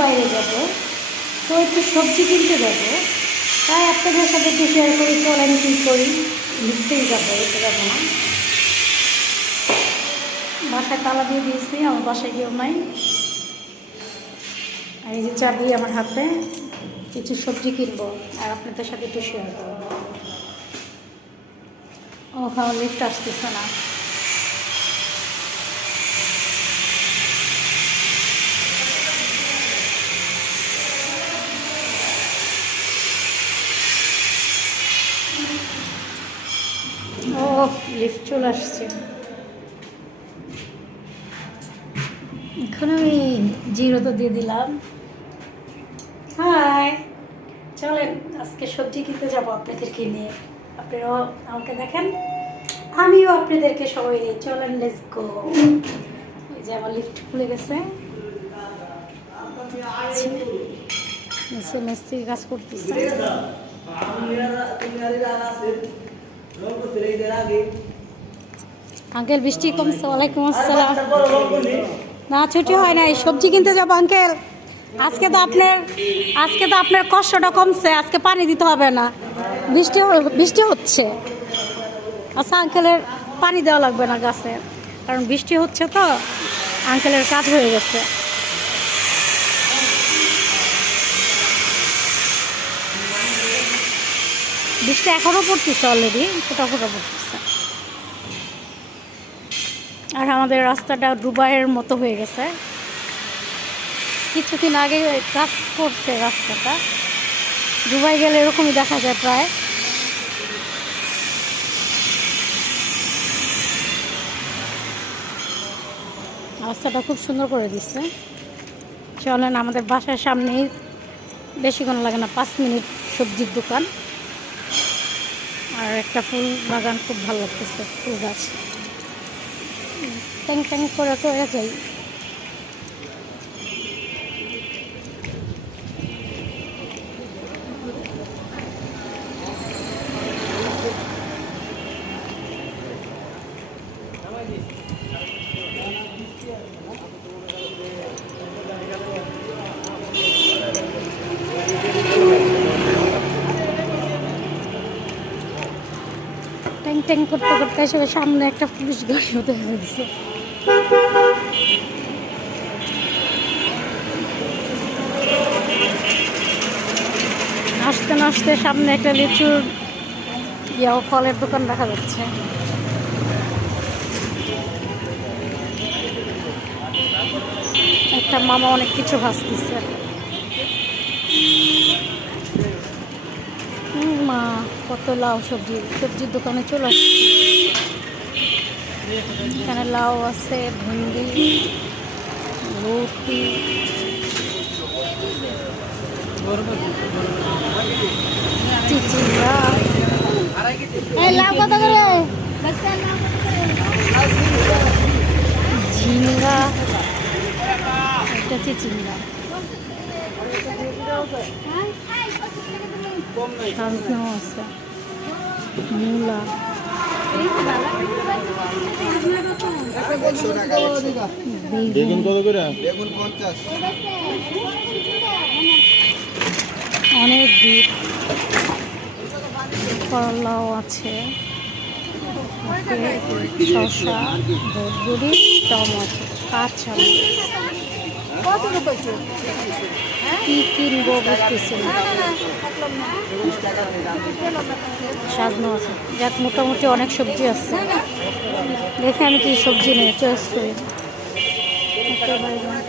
বাইরে যাব, তো একটু সবজি কিনতে যাবো, তাই আপনাদের সাথে একটু শেয়ার করি। চলেন কী করি, লিখতেই যাবো, এতে যাবো না। বাসায় তালা দিয়ে দিয়েছি, আমার বাসায় কেউ নাই। আর এই যে চাবি আমার হাতে, কিছু সবজি কিনবো আর আপনাদের সাথে একটু শেয়ার করবো। ও হ্যাঁ, লিফট আসতেছে না। ও লিফট চলে আসছে। এখন আমি জিরো তো দিয়ে দিলাম। হাই, চলেন আজকে সবজি কিনতে যাবো আপনাদেরকে নিয়ে। আপনারাও আমাকে দেখেন, আমিও আপনাদেরকে সবাই নিয়ে। চলেন, লেটস গো। ওই যে আমার লিফট খুলে গেছে, মিস্ত্রি কাজ করতেছে। আঙ্কেল বৃষ্টি কমছে? ওয়ালাইকুম আসসালাম। না, ছুটি হয় নাই, সবজি কিনতে যাবো আঙ্কেল। আজকে তো আপনার কষ্টটা কমছে, আজকে পানি দিতে হবে না। বৃষ্টি হচ্ছে। আচ্ছা, আঙ্কেলের পানি দেওয়া লাগবে না গাছে, কারণ বৃষ্টি হচ্ছে তো আঙ্কেলের কাজ হয়ে গেছে। বৃষ্টি এখনও পড়তেছে, অলরেডি ফোটা ফোটা পড়তেছে। আর আমাদের রাস্তাটা দুবাইয়ের মতো হয়ে গেছে। কিছুদিন আগে কাজ করছে রাস্তাটা, দুবাই গেলে এরকমই দেখা যায় প্রায়। রাস্তাটা খুব সুন্দর করে দিচ্ছে। চলেন, আমাদের বাসার সামনেই, বেশিক্ষণ লাগে না, 5 মিনিট সবজির দোকান আর একটা ফুল বাগান। খুব ভালো লাগতেছে, ফুল গাছ ট্যাং ট্যাং করে করে যাই। ট্যাং ট্যাং করতে করতে এসে সামনে একটা পুলিশ গাড়ি হতে হয়েছে। আসতে না আসতে সামনে একটা লিচুর ফলের দোকান দেখা যাচ্ছে। একটা মামা অনেক কিছু ভাজতেছে। মা, কত লাউ সবজির দোকানে চলে আসছে। এখানে লাউ আছে, ভেন্ডি, লতি, চিচিঙ্গা। লাউ কত করে? ঝিঙ্গা, একটা চিচিঙ্গা, আছে মূলা। বেগুন কত করে? অনেক দিক করলাও আছে, শসা, বরবটি, টমেটো, কাঁচা। কি কিনবো বুঝতেছি না। সাজানো আছে, যাক মোটামুটি অনেক সবজি আছে। দেখে আমি কি সবজি নেই চয়েস করি।